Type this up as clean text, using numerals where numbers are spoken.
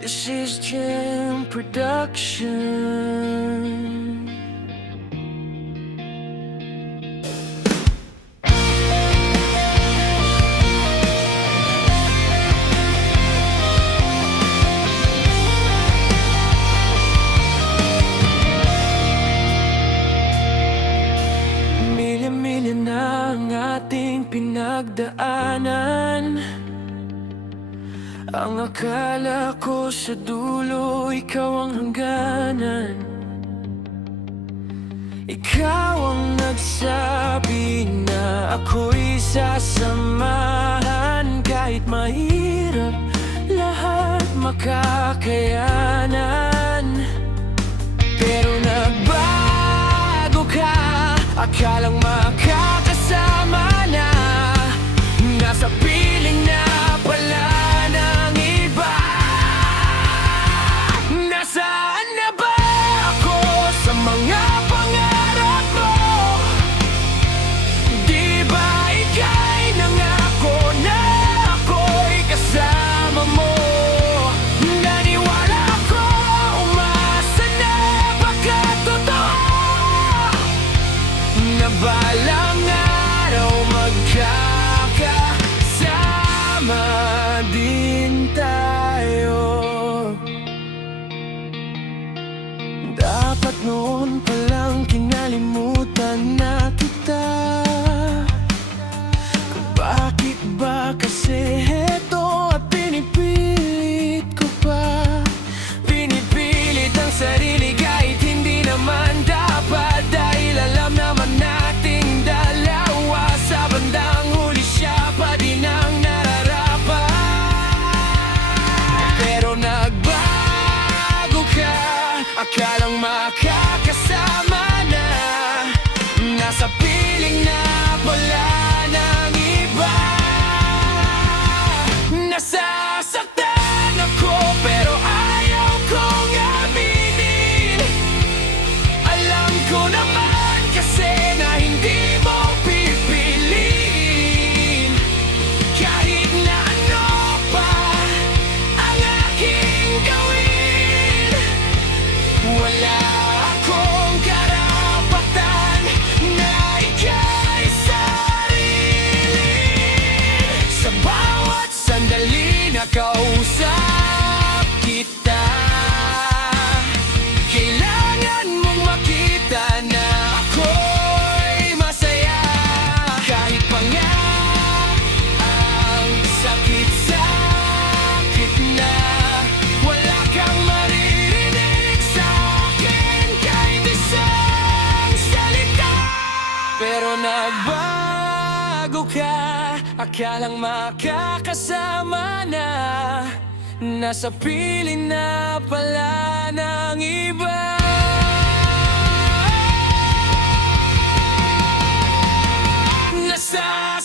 This is Jam Production. Milya-milya na ang ating pinagdaanan. Ang akala ko sa dulo, ikaw ang hangganan. Ikaw ang nagsabi na ako'y sasamahan. Kahit mahirap, lahat makakayanan. Pero nagbago ka, akalang makakasama na. Nasa piling na pala ng iba. Nasaan na ba ako sa mga pangarap mo? Di ba ika'y nangako na ako'y kasama mo? Naniwala ako, umasa na baka totoo na balang araw magkakasama din tayo. Dapat noon palang kinalimutan na kita. Kung bakit ba kasi heto at pinipilit ko pa. Pinipilit ang sarili kahit hindi naman dapat. Dahil alam naman nating dalawa sa bandang huli siya pa din ang nararapat. Pero nagbago ka, akalang makakasama na. Nasa piling na pala ng iba. Nasasaktan ako pero ayaw kong aminin. Alam ko naman kasi na hindi mo pipiliin. Kahit na ano pa ang aking gawin, wala akong karapatan na ika'y sarilin. Sa bawat sandali na kausap kita, kailangan mong makita na ako'y masaya. Kahit pa nga ang sakit-sakit na, wala kang maririnig sa'kin kahit isang salita. Pero nagbago ka, akalang makakasama na. Nasa piling na pala ng iba. Nasa